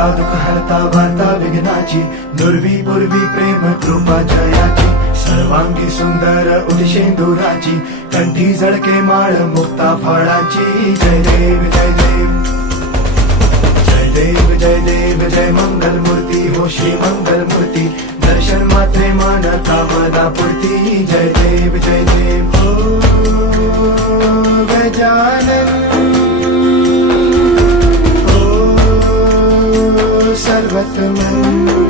हरता दुःख हरता वार्ता विघ्नाची, नुरवी पूर्वी प्रेम कृपा जयाची, सर्वांगी सुंदर उदिशेंदुराची, कंठी झळके माळ मुक्ता फळाची। जय देव जय देव जय देव जय देव जय मंगल मूर्ती हो श्री मंगल मूर्ती, दर्शन मात्रे मन कामना पूर्ती। जय देव जय देव हो गजानन हो सर्वतमन।